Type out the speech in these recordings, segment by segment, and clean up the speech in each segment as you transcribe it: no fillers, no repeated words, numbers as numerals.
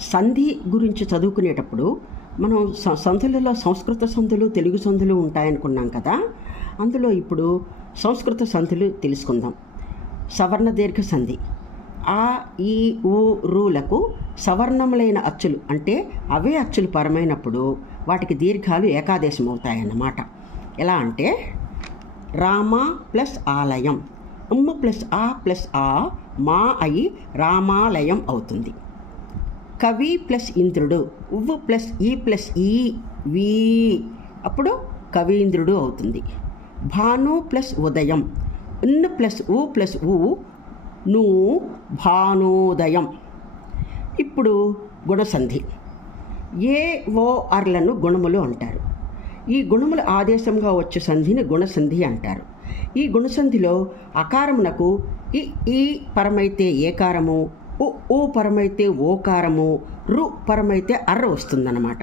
సంధి గురించి చదువుకునేటప్పుడు మనం సంధులలో సంస్కృత సంధులు, తెలుగు సంధులు ఉంటాయనుకున్నాం కదా. అందులో ఇప్పుడు సంస్కృత సంధులు తెలుసుకుందాం. సవర్ణ దీర్ఘ సంధి. ఆ, ఈ, ఊ, రులకు సవర్ణములైన అచ్చులు అంటే అవే అచ్చులు పరమైనప్పుడు వాటికి దీర్ఘాలు ఏకాదేశం అవుతాయన్నమాట. ఎలా అంటే రామ ప్లస్ ఆలయం, ఉమ్ము ప్లస్ ఆ ప్లస్ ఆ మా అయి రామాలయం అవుతుంది. కవి ప్లస్ ఇంద్రుడు, ఉవ్వు ప్లస్ ఈ ప్లస్ ఈ వీ అప్పుడు కవీంద్రుడు అవుతుంది. భాను ప్లస్ ఉదయం, ఉన్ను ప్లస్ ఊ ప్లస్ ఊ ను భానోదయం. ఇప్పుడు గుణసంధి. ఏ, ఓ, అర్లను గుణములు అంటారు. ఈ గుణముల ఆదేశంగా వచ్చే సంధిని గుణసంధి అంటారు. ఈ గుణసంధిలో అకారమునకు ఇ, ఈ పరమైతే ఏకారము, ఉ, ఊ పరమైతే ఓకారము, రు పరమైతే అర్ర వస్తుందన్నమాట.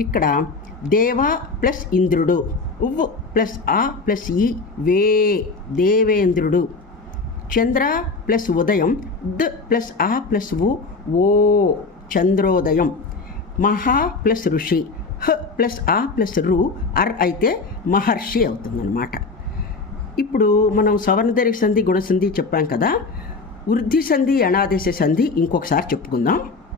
ఇక్కడ దేవ ప్లస్ ఇంద్రుడు, ఉవ్వు ప్లస్ ఆ ప్లస్ ఈ వే దేవేంద్రుడు. చంద్ర ప్లస్ ఉదయం, ద ప్లస్ ఆ ప్లస్ ఉ ఓ చంద్రోదయం. మహా ప్లస్ ఋషి, హ ప్లస్ ఆ ప్లస్ రు అర్ అయితే మహర్షి అవుతుందన్నమాట. ఇప్పుడు మనం సవర్ణదీర్ఘ సంధి, గుణసంధి చెప్పాం కదా. వృద్ధి సంధి, అనాదేశ సంధి ఇంకొకసారి చెప్పుకుందాం.